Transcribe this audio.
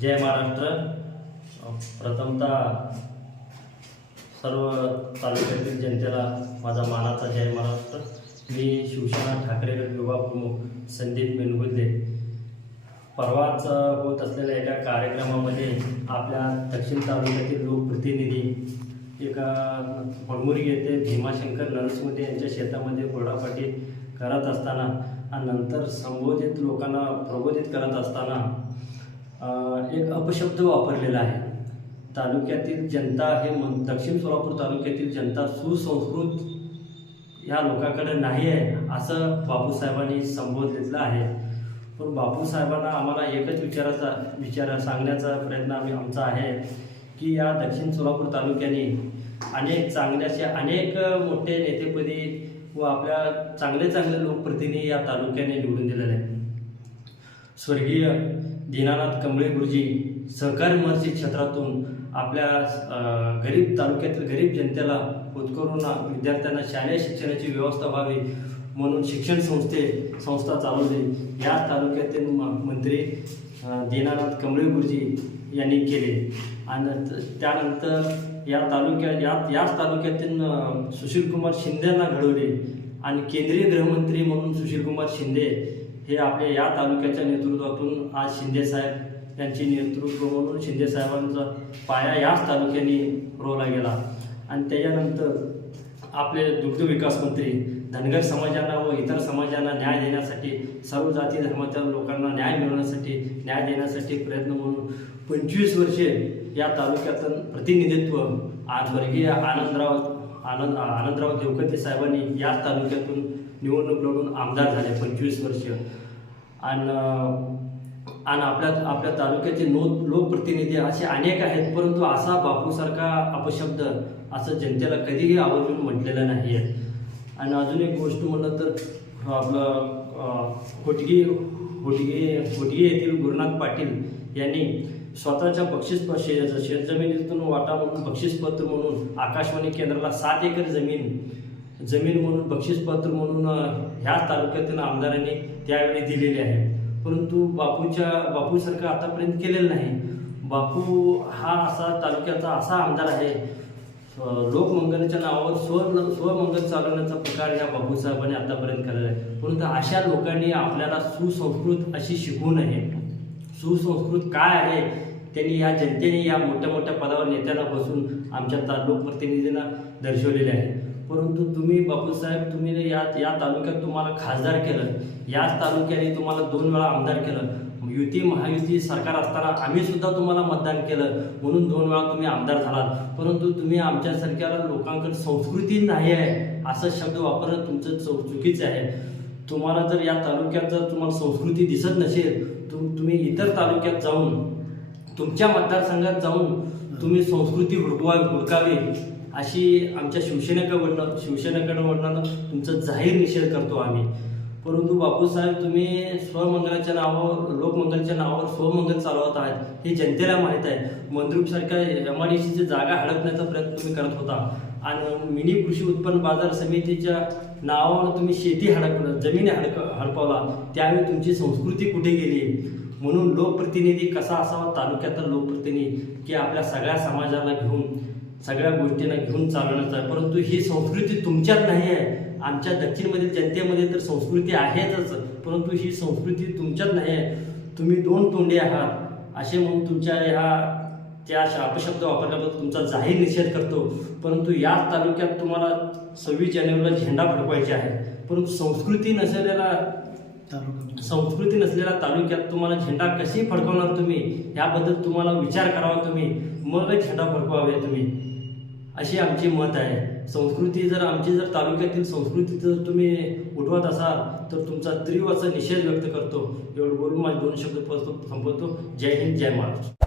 जय महाराष्ट्र. प्रथमतः सर्व तालुक्यातील जनतेला माझा मानाचा जय महाराष्ट्र. मी शिवसेना ठाकरे युवा विभाग प्रमुख संदीप मेनगुल्ले. परवाच होत असलेल्या एका कार्यक्रमामध्ये आपल्या दक्षिण तालुक्यातील लोकप्रतिनिधी एका फडमुरी येथे भीमाशंकर नरसमध्ये यांच्या शेतामध्ये घोडापाटी करत असताना आणि नंतर संबोधित लोकांना प्रबोधित करत असताना एक अपशब्द वापरलेला आहे. तालुक्यातील जनता हे मन दक्षिण सोलापूर तालुक्यातील जनता सुसंस्कृत ह्या लोकांकडे नाही आहे असं बापूसाहेबांनी संबोधलेलं आहे. पण बापूसाहेबांना आम्हाला एकच विचाराचा विचार सांगण्याचा प्रयत्न आम्ही आमचा आहे की या दक्षिण सोलापूर तालुक्याने अनेक चांगल्याचे अनेक मोठे नेतेपदी व आपल्या चांगले चांगले लोकप्रतिनिधी या तालुक्याने निवडून दिलेले आहेत. स्वर्गीय दीनानाथ कंबळे गुरुजी सहकारी महर्षी क्षेत्रातून आपल्या गरीब तालुक्यातील गरीब जनतेला उत्करून विद्यार्थ्यांना शालेय शिक्षणाची व्यवस्था व्हावी म्हणून शिक्षण संस्थे संस्था चालवली. या तालुक्यातील म- मंत्री दीनानाथ कंबळे गुरुजी यांनी केले. आणि त्यानंतर या तालुक्या या याच तालुक्यातील सुशीलकुमार शिंदेंना घडवले. आणि केंद्रीय गृहमंत्री म्हणून सुशीलकुमार शिंदे हे आपल्या या तालुक्याच्या नेतृत्वातून आज शिंदेसाहेब यांचे नेतृत्व म्हणून शिंदे साहेबांचा पाया याच तालुक्याने रोवला गेला. आणि त्याच्यानंतर आपले दुग्ध विकास मंत्री धनगर समाजांना व इतर समाजांना न्याय देण्यासाठी सर्व जाती धर्माच्या लोकांना न्याय मिळवण्यासाठी न्याय देण्यासाठी प्रयत्न म्हणून पंचवीस वर्षे या तालुक्यातून प्रतिनिधित्व आज वर्गीय आनंदराव आनंद आनंदराव देवकते साहेबांनी याच तालुक्यातून निवडणूक लढून आमदार झाले पंचवीस वर्ष. आणि आणि आपल्या आपल्या तालुक्याचे नो लोकप्रतिनिधी असे अनेक आहेत परंतु असा बापूसारखा अपशब्द असं जनतेला कधीही आवर्जून म्हटलेलं नाही आहे आणि अजून एक गोष्ट म्हणलं तर आपलं होटगी होटगी होटगी येथील गुरुनाथ पाटील यांनी स्वतःच्या बक्षीस प- शे शेतजमिनीतून वाटा म्हणून बक्षीसपत्र म्हणून आकाशवाणी केंद्राला सात एकर जमीन जमीन म्हणून बक्षीसपत्र म्हणून ह्या तालुक्यातील आमदारांनी त्यावेळी दिलेली आहे परंतु बापूच्या बापूसारखं आतापर्यंत केलेलं नाही. बापू हा असा तालुक्याचा असा आमदार आहे. अं, लोकमंगलच्या नावावर स्व स्वमंगल चालवण्याचा प्रकार या बापूसाहेबांनी आतापर्यंत केलेला आहे. परंतु अशा लोकांनी आपल्याला सुसंस्कृत अशी शिकवू नये. सुसंस्कृत काय आहे? त्यांनी या जनतेने या मोठ्या मोठ्या पदावर नेत्यांना बसून आमच्या ता लोकप्रतिनिधींना दर्शवलेले आहे. परंतु तुम्ही बापूसाहेब तुम्ही या या तालुक्यात तुम्हाला खासदार केलं. याच तालुक्याने तुम्हाला दोन वेळा आमदार केलं. युती महायुती सरकार असताना आम्ही सुद्धा तुम्हाला मतदान केलं. म्हणून दोन वेळा तुम्ही आमदार झालात. परंतु तुम्ही आमच्यासारख्या लोकांकडे संस्कृती नाही आहे असं शब्द वापरणं तुमचं चौ चुकीचं आहे. तुम्हाला जर या तालुक्यात जर तुम्हाला संस्कृती दिसत नसेल तुम तुम्ही इतर तालुक्यात जाऊन तुमच्या मतदारसंघात जाऊन तुम्ही संस्कृती हुडकवा हुडकावी. अशी आमच्या शिवसेनेकडनं शिवसेनेकडनं तुमचं जाहीर निषेध करतो आम्ही. परंतु बापूसाहेब तुम्ही स्वमंगलाच्या नावावर लोकमंगलच्या नावावर स्वमंगल चालवत आहात हे जनतेला माहीत आहे. मंद्रुपसारख्या एम आय डी सीची जागा हडपण्याचा प्रयत्न तुम्ही करत होता. आणि मिनी कृषी उत्पन्न बाजार समितीच्या नावावर तुम्ही शेती हडप जमिनी हडक हडपवला. त्यावेळी तुमची संस्कृती कुठे गेली? म्हणून लोकप्रतिनिधी कसा असावा तालुक्यातला लोकप्रतिनिधी की आपल्या सगळ्या समाजाला घेऊन सगळ्या गोष्टींना घेऊन चालवण्याचा आहे परंतु ही संस्कृती तुमच्यात नाही आहे. आमच्या दक्षिणमधील जनतेमध्ये तर संस्कृती आहेतच. परंतु ही संस्कृती तुमच्यात नाही आहे. तुम्ही दोन तोंडे आहात. असे म्हणून तुमच्या ह्या त्या अपशब्द वापरल्याबद्दल तुमचा जाहीर निषेध करतो. परंतु याच तालुक्यात तुम्हाला सव्वीस जानेवारीला झेंडा फडकवायचे आहे. परंतु संस्कृती नसलेल्या संस्कृती नसलेल्या तालुक्यात तुम्हाला झेंडा कशी फडकवणार तुम्ही? याबद्दल तुम्हाला विचार करावा तुम्ही. मगच झेंडा फडकवावे तुम्ही. अशी आमची मत आहे. संस्कृती जर आमची जर तालुक्यातील संस्कृती जर तुम्ही उठवत असाल तर तुमचा तीव्र असा निषेध व्यक्त करतो. एवढं बोलून माझे दोन शब्द संपवतो. जय हिंद जय महाराष्ट्र.